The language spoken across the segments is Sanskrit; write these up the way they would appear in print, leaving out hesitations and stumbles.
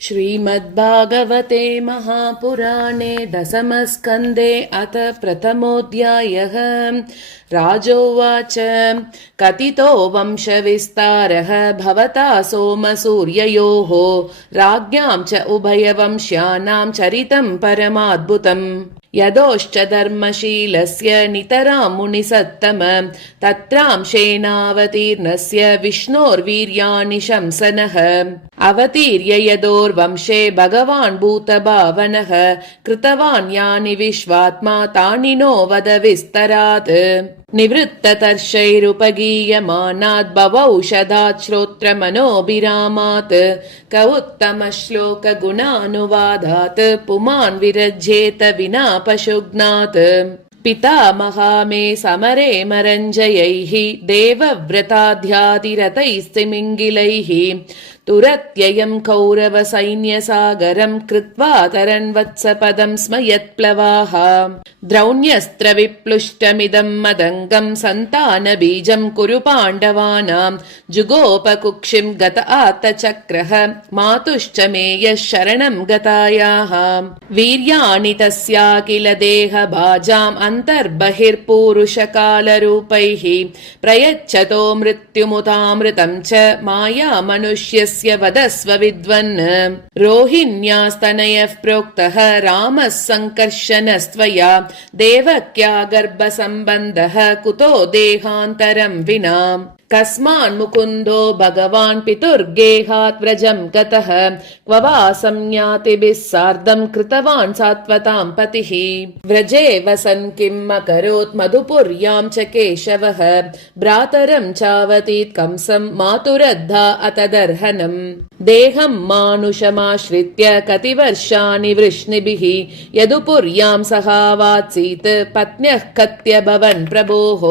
श्रीमद्भागवते महापुराणे दशमस्कन्धे अथ प्रथमोऽध्यायः। राजोवाच कथितो वंशविस्तारः भवता सोमसूर्ययोः राज्ञां च उभयवंश्यानां चरितं परमाद्भुतम्। यदोश्च धर्मशीलस्य नितरां मुनिसत्तम तत्रांशेनावतीर्णस्य विष्णोर्वीर्याणि शंसनः। अवतीर्य यदोर्वंशे भगवान् भूतभावनः कृतवान् यानि विश्वात्मा तानि नो वद विस्तरात्। निवृत्ततर्षैरुपगीयमानात् भवौषधात् श्रोत्रमनोभिरामात् क उत्तमश्लोकगुणानुवादात् पुमान् विरज्येत विना पशुघ्नात्। पितामहा मे समरे मरञ्जयैः देवव्रताध्यातिरतैस्तिमिङ्गिलैः तुरत्ययं कौरवसैन्यसागरं कृत्वा तरन्वत्सपदं स्म यत्प्लवाः। द्रौण्यस्त्रविप्लुष्टमिदं मदङ्गं सन्तानबीजं कुरु पाण्डवानां जुगोपकुक्षिं गत आत्तचक्रः मातुश्च मे यः शरणं गतायाः। वीर्याणि तस्या किल देहभाजाम् अन्तर्बहिर्पूरुषकालरूपैः प्रयच्छतो मृत्युमुतामृतं च माया मनुष्यस्य वदस्व विद्वन्। रोहिण्यास्तनयः प्रोक्तः रामः सङ्कर्षणस्त्वया देवक्या गर्भसम्बन्धः कुतो देहान्तरं विना। कस्मान्मुकुन्दो भगवान् पितुर्गेहात् व्रजं गतः क्व वा संज्ञातिभिः सार्धं कृतवान् सात्वतां पतिः। व्रजे वसन् किम् अकरोत् मधुपुर्यां च केशवः भ्रातरं चावतीत् कंसं मातुरद्धा अतदर्हनम्। देहं मानुषमाश्रित्य कतिवर्षाणि वृष्णिभिः यदुपुर्यां सहावात्सीत् पत्न्यः कत्यभवन् प्रभोः।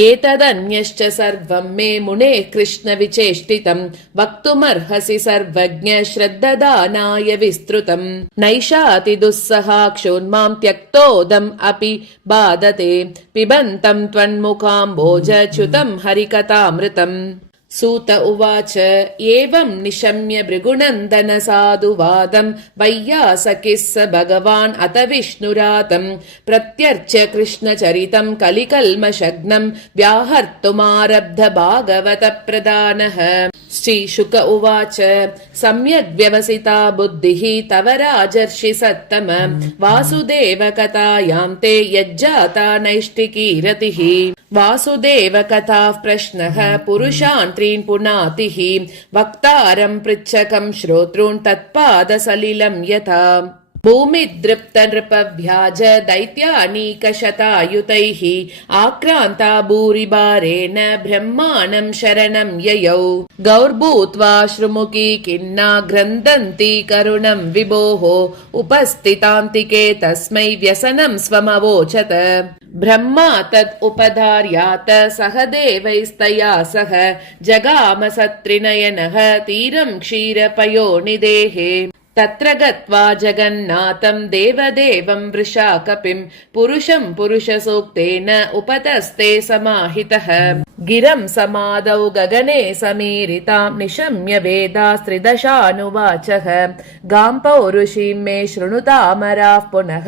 एतदन्यश्च सर्वं मे मुने कृष्ण विचेष्टितं वक्तुमर्हसि सर्वज्ञ श्रद्धदानाय विस्तृतम्। नैषाति दुस्सहाक्षोन्मां त्यक्तोदम् अपि बाधते पिबन्तं त्वन्मुखाम्भोजच्युतं हरिकथामृतम्। सूत उवाच एवं निशम्य भृगुनन्दन साधुवादं वैयासकिः स भगवान् अथ विष्णुरातं प्रत्यर्च्य कृष्णचरितं कलिकल्मषग्नं व्याहर्तुमारब्ध भागवत प्रदानः। श्रीशुक उवाच सम्यग् व्यवसिता बुद्धिः तव राजर्षि सत्तम वासुदेव कथायां ते यज्जाता नैष्टिकी रतिः। वासुदेव कथाः प्रश्नः पुरुषान् त्रीन् पुनातिः वक्तारं पृच्छकं श्रोतॄन् तत्पादसलिलं यथा। भूमिदृप्त नृपव्याज दैत्यानीकशतायुतैः आक्रान्ता भूरिभारेण ब्रह्माणं शरणं ययौ। गौर्भूत्वा श्रुमुखी खिन्ना क्रन्दन्ती करुणं विभोः उपस्थितान्तिके तस्मै व्यसनं स्वमवोचत। ब्रह्मा तद् उपधार्यात सह देवैस्तया सह जगाम सत्रिनयनः तीरं क्षीरपयोनिदेहे। तत्र गत्वा जगन्नाथं देवदेवं वृषाकपिं पुरुषं पुरुषसूक्तेन उपतस्ते समाहितः। गिरं समादौ गगने समीरितां निशम्य वेदास्त्रिदशानुवाचः। गां पौरुषीं मे शृणुतामराः पुनः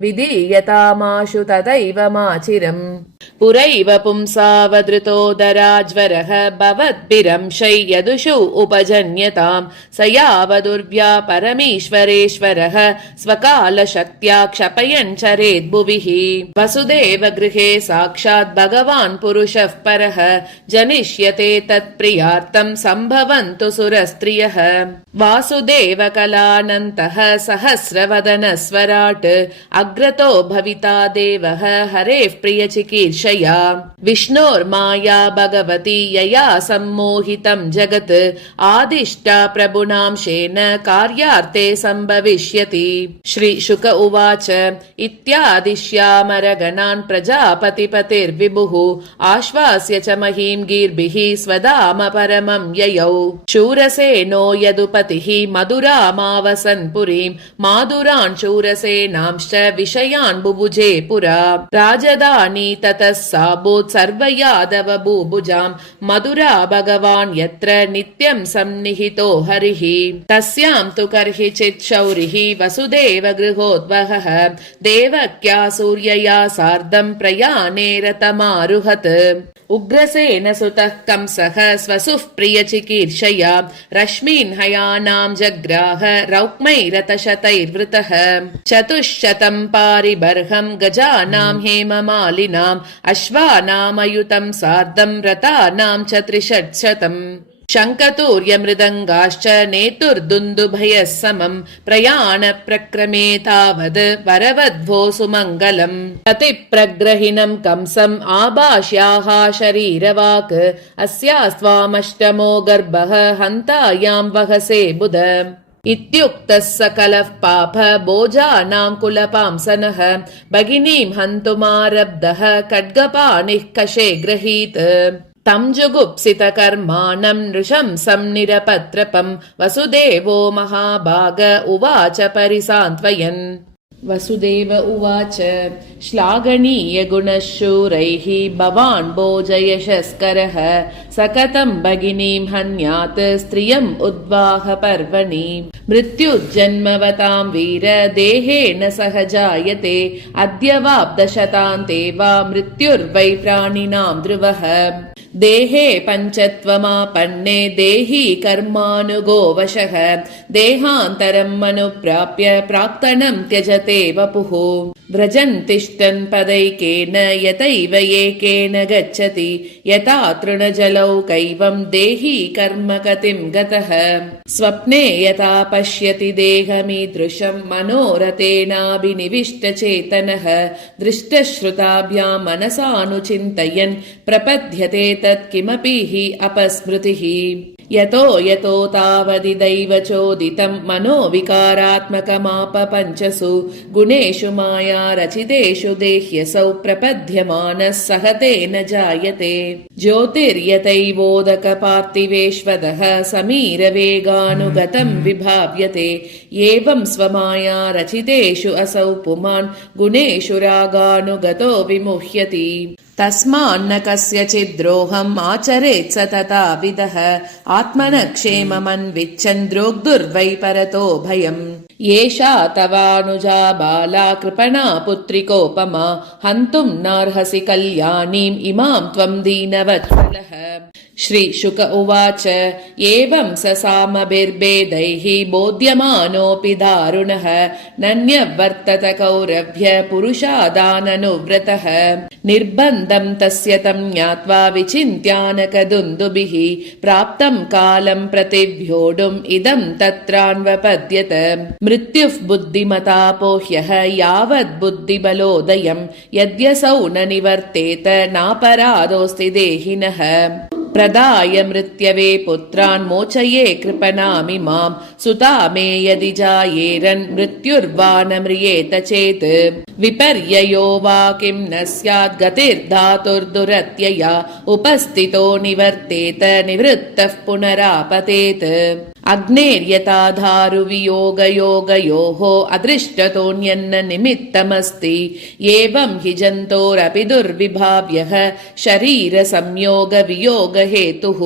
विधीयतामाशु तथैव माचिरम्। पुरैव पुंसावधृतोदराज्वरः भवद्भिरंशै यदुषु उपजन्यतां स यावदुर्व्यापरमीश्वरेश्वरः स्वकालशक्त्या क्षपयन् चरेद् भुविः। वसुदेव गृहे साक्षात् भगवान् पुरुषः परः जनिष्यते तत्प्रियार्थं सम्भवन्तु सुरस्त्रियः। वासुदेव कलानन्तः सहस्रवदन स्वराट् अग्रतो भविता देवः हरेः प्रियचिकीर्षया। विष्णोर्माया भगवती यया सम्मोहितं जगत् आदिष्टा प्रभुनांशेन कार्यार्थे सम्भविष्यति। श्रीशुक उवाच इत्यादिश्यामरगणान् प्रजापतिपतिर्विभुः आश्वास्य च महीं गीर्भिः स्वधाम परमं ययौ। शूरसेनो यदुपतिः मधुरामावसन् पुरीं माधुरान् शूरसेनांश्च विषयान् बुभुजे पुरा। राजधानी तत् ततः साबूत् सर्वयादव भूभुजाम् मधुरा भगवान् यत्र नित्यं सन्निहितो हरिः तस्यां तु कर्हिचित् शौरिः वसुदेव गृहोद्वहः देवक्या सूर्यया सार्धं प्रयाणे रथमारुहत् उग्रसेन सुतः कंसः स्वसुः प्रियचिकीर्षया रश्मीन् हयानां जग्राह रौक्मैरतशतैर्वृतः चतुश्शतं पारिबर्हं गजानां हेममालिनाम् अश्वानामयुतं सार्धं रथानां च त्रिषट्शतम् शङ्खतूर्यमृदङ्गाश्च नेतुर्दुन्दुभयः समम् प्रयाणप्रक्रमे तावद् वरवध्वो सुमङ्गलम् प्रतिप्रग्रहिणम् कंसम् आभाष्याः शरीरवाक् अस्यास्त्वामष्टमो गर्भः हन्तायां वहसे बुध इत्युक्तः सकलः पाप भोजानां कुलपांसनः भगिनीं हन्तुमारब्धः खड्गपाणिः कषे गृहीत तं जुगुप्सितकर्माणं नृशंसं निरपत्रपं वसुदेवो महाभाग उवाच परिसान्त्वयन् वसुदेव उवाच श्लाघनीयगुणशूरैः भवान् भोजयशस्करः सकतं भगिनीं हन्यात् स्त्रियम् उद्वाह पर्वणि मृत्युजन्मवतां वीर देहेन सह जायते अद्य वाब्दशतान्ते वा मृत्युर्वै प्राणिनां ध्रुवः देहे पञ्चत्वमापन्ने देही कर्मानुगो वशः देहान्तरम् अनुप्राप्य प्राक्तनं त्यजते वपुः व्रजन् तिष्ठन् पदैकेन यतैव एकेन गच्छति यथा तृणजलौकैवं देही कर्म गतिं गतः स्वप्ने यथा पश्यति देहमीदृशं मनोरथेनाभिनिविष्टचेतनः दृष्टश्रुताभ्यां मनसानुचिन्तयन् प्रपद्यते तत्किमपि हि अपस्मृतिः यतो यतो तावदिदैव चोदितं मनोविकारात्मकमापपञ्चसु गुणेषु माया रचितेषु देह्यसौ प्रपद्यमानः सहतेन जायते ज्योतिर्यतैवोदकपार्थिवेश्वदः समीरवेगानुगतं विभाव्यते एवं स्वमाया रचितेषु असौ पुमान् गुणेषु रागानुगतो विमुह्यति तस्मान्न कस्यचिद्रोहम् आचरेत् स तथाविदः आत्मनः क्षेममन्विच्छन् द्रोग्दुर्वै परतो भयम् एषा तवानुजा बाला कृपणा पुत्रिकोपमा हन्तुम् नार्हसि कल्याणीम् इमां त्वं दीनवत्सलः श्रीशुक उवाच एवं स सामभिर्भेदैः बोध्यमानोऽपि दारुणः नन्यवर्तत कौरव्य पुरुषादाननुव्रतः निर्बन्धं तस्य तं ज्ञात्वा विचिन्त्यानकदुन्दुभिः प्राप्तं कालं प्रतिव्योढुम् इदं तत्रान्वपद्यत मृत्युः बुद्धिमतापोह्यः यावद्बुद्धिबलोदयं यद्यसौ न निवर्तेत नापराधोऽस्ति देहिनः प्रदाय मृत्यवे पुत्रान् मोचये कृपणामिमां सुता मे यदि जायेरन् मृत्युर्वा न म्रियेत चेत् विपर्ययो वा किं न स्यात् गतिर्धातुर्दुरत्यया उपस्थितो निवर्तेत निवृत्तः पुनरापतेत् अग्नेर्यथा धारुवियोगयोगयोः अदृष्टतोऽन्यन्न निमित्तमस्ति एवं हि जन्तोरपि दुर्विभाव्यः शरीरसंयोगवियोगहेतुः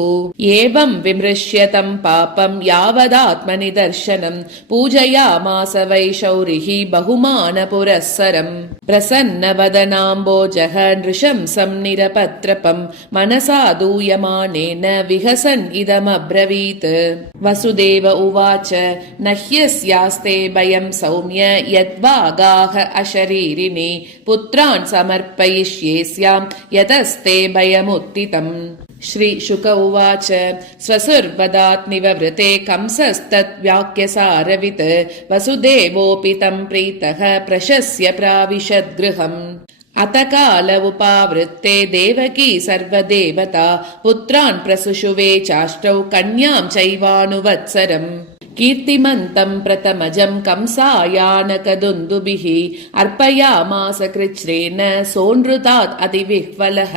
एवं विमृश्यतं पापं यावदात्मनिदर्शनं पूजयामास वै शौरिः बहुमानपुरःसरम् प्रसन्नवदनाम्बोजः नृशंसं निरपत्रपं मनसा दूयमानेन विहसन् इदमब्रवीत् वसुदेव उवाच न ह्यस्यास्ते भयं सौम्य यद्वागाः अशरीरिणि पुत्रान् समर्पयिष्ये स्यां यतस्ते भयमुत्थितम् श्रीशुक उवाच स्वसुर्वदात् निववृते कंसस्तद्वाक्यसारवित् वसुदेवोऽपि तं प्रीतः प्रशस्य प्राविशद्गृहम् अत काल उपावृत्ते देवकी सर्वदेवता पुत्रान् प्रसुषुवे चाष्टौ कन्यां चैवानुवत्सरम् कीर्तिमन्तं प्रथमजं कंसायानकदुन्दुभिः अर्पयामास कृच्छ्रेण सोऽनृतात् अतिविह्वलः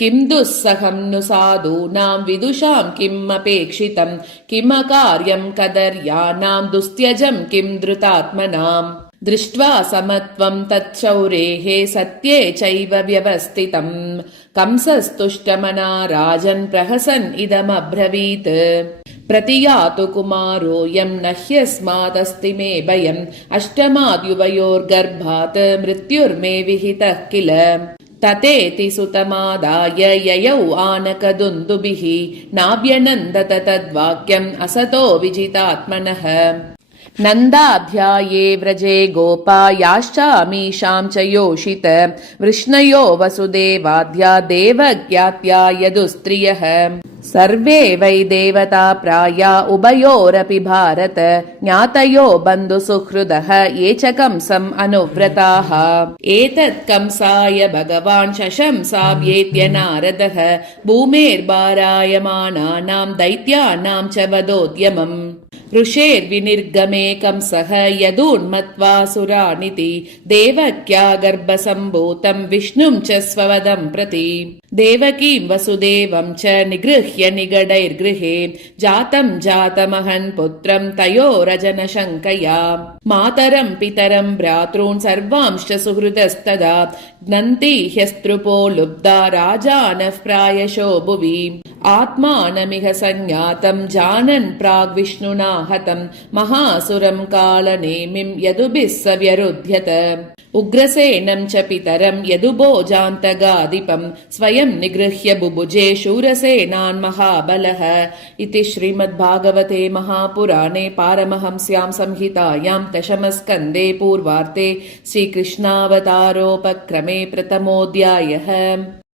किं दुःसहं नु साधूनां विदुषां किम् अपेक्षितं किमकार्यं कदर्यानां दुस्त्यजं किं धृतात्मनाम् दृष्ट्वा समत्वं तच्छौरेः सत्ये चैव व्यवस्थितम् कंसस्तुष्टमना राजन् प्रहसन् इदमब्रवीत् प्रतियातु कुमारोऽयं न ह्यस्मादस्ति मे भयम् अष्टमाद्युवयोर्गर्भात् मृत्युर्मे विहितः किल ततेति सुतमादाय ययौ आनकदुन्दुभिः नाभ्यनन्दत तद्वाक्यम् असतो विजितात्मनः नन्दाध्याये व्रजे गोपा याश्चामीषां च योषित वृष्णयो वसुदेवाद्या देवज्ञात्या यदुस्त्रियः सर्वे वै देवता प्राया उभयोरपि भारत ज्ञातयो बन्धुसुहृदः ये च कंसम् अनुव्रताः एतत् कंसाय भगवान् शशंसाभ्येत्य नारदः भूमेर्भारायमानानां दैत्यानां च वदोद्यमम् ऋषेर्विनिर्गमे कंसः यदून्मत्वा सुरानिति देवक्या गर्भसम्भूतं विष्णुं च स्ववदं प्रति देवकीं वसुदेवं च निगृह्य निगडैर्गृहे जातमहन् पुत्रं तयोरजनशङ्कया मातरं पितरं भ्रातॄन् सर्वांश्च सुहृदस्तदा घ्नन्ति ह्यस्त्रुपो लुब्धा राजानः प्रायशो भुवि आत्मानमिह संज्ञातं जानन् प्राग्विष्णुना हतं महासुरं कालनेमिं यदुभिः स व्यरुध्यत उग्रसेनं च पितरं यदुभोजान्तगाधिपं स्वयं निगृह्य बुभुजे शूरसेनान् महाबलः इति श्रीमद्भागवते महापुराणे पारमहंस्यां संहितायां दशमस्कन्धे पूर्वार्धे श्रीकृष्णावतारोपक्रमे प्रथमोऽध्यायः।